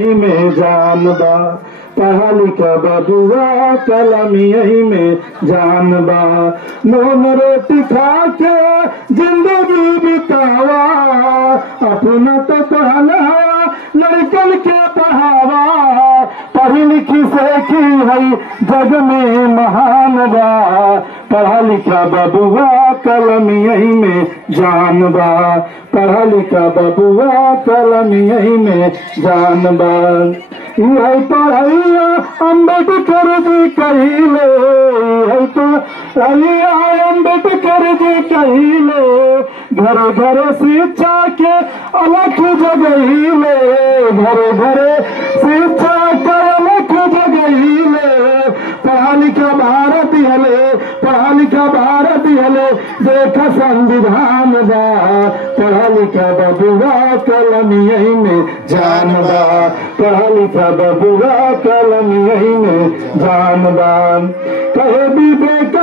में जानबा पढ़ा लिखा बबुआ कलम यही में जानबा नून रोटी खा के जिंदगी बितावा अपना तो पढ़ना लड़कन के पढ़ावा पढ़ी लिखी सेखी है जग में महान बा पढ़ा लिखा बबुआ कलम यही में जानबा पढ़ा लिखा बबुआ कलम यही में जानबा यही पढ़ैया अम्बेडकर जी कहिले यही पढ़ैया अम्बेडकर जी कहिले घर घर शिक्षा के अलख जगहिले घर घर शिक्षा के अलख जगहिले पढ़ा लिखा भारत हले पढ़ा लिखा भारत हले देख संविधान बा पढ़ा लिखा बबुआ कलम यही में जानबा पढ़ा लिखा बबुआ कलम यही में जानबा कहे विवेक